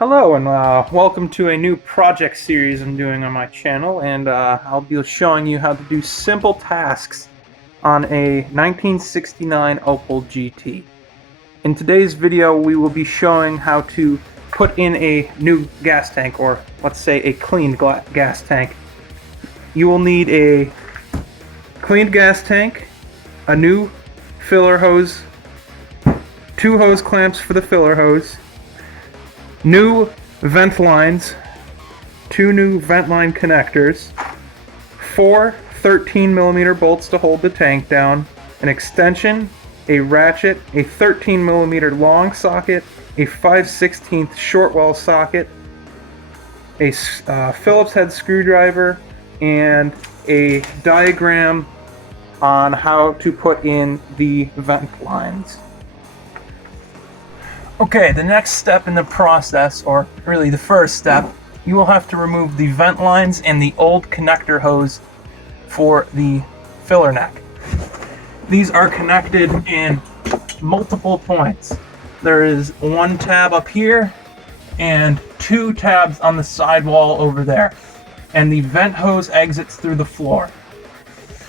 Hello and welcome to a new project series I'm doing on my channel, and I'll be showing you how to do simple tasks on a 1969 Opel GT. In today's video we will be showing how to put in a new gas tank, or let's say a cleaned gas tank. You will need a cleaned gas tank, a new filler hose, 2 hose clamps for the filler hose, new vent lines, 2 new vent line connectors, 4 13mm bolts to hold the tank down, an extension, a ratchet, a 13mm long socket, a 5/16 short wall socket, a Phillips head screwdriver, and a diagram on how to put in the vent lines. Okay, the next step in the process, or really the first step, you will have to remove the vent lines and the old connector hose for the filler neck. These are connected in multiple points. There is 1 tab up here and 2 tabs on the sidewall over there. And the vent hose exits through the floor.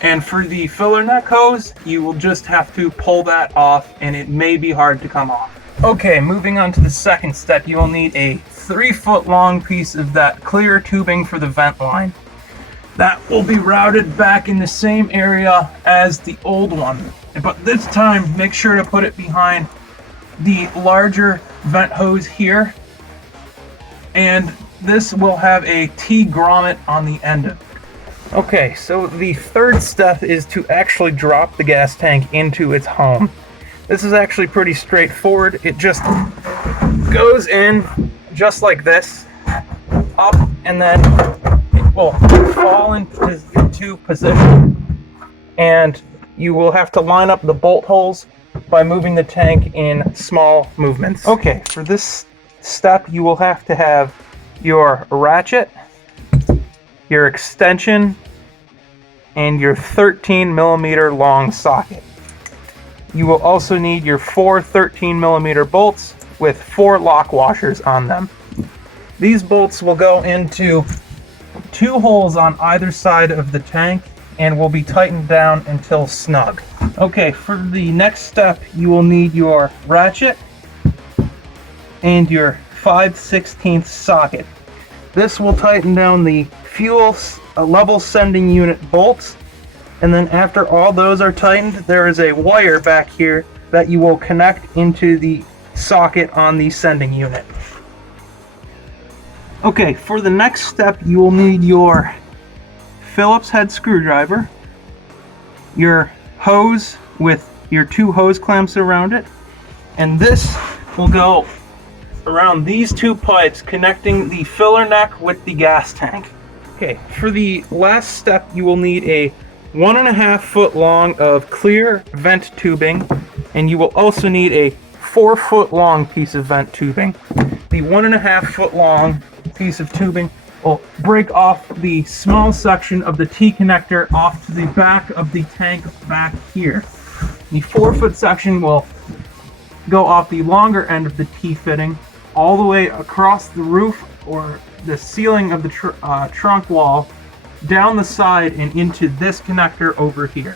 And for the filler neck hose, you will just have to pull that off, and it may be hard to come off. Okay, moving on to the second step, you will need a 3-foot long piece of that clear tubing for the vent line. That will be routed back in the same area as the old one, but this time make sure to put it behind the larger vent hose here, and this will have a T-grommet on the end of it. Okay, so the third step is to actually drop the gas tank into its home. This is actually pretty straightforward. It just goes in just like this, up, and then it will fall into position, and you will have to line up the bolt holes by moving the tank in small movements. Okay, for this step you will have to have your ratchet, your extension, and your 13mm long socket. You will also need your 4 13mm bolts with 4 lock washers on them. These bolts will go into 2 holes on either side of the tank and will be tightened down until snug. Okay, for the next step you will need your ratchet and your 5/16 socket. This will tighten down the fuel level sending unit bolts. And then after all those are tightened, there is a wire back here that you will connect into the socket on the sending unit. Okay, for the next step, you will need your Phillips head screwdriver, your hose with your 2 hose clamps around it, and this will go around these 2 pipes connecting the filler neck with the gas tank. Okay, for the last step, you will need a 1.5 foot long of clear vent tubing, and you will also need a 4 foot long piece of vent tubing. The 1.5 foot long piece of tubing will break off the small section of the T connector off to the back of the tank back here. The 4 foot section will go off the longer end of the T fitting all the way across the roof or the ceiling of the trunk wall, down the side and into this connector over here.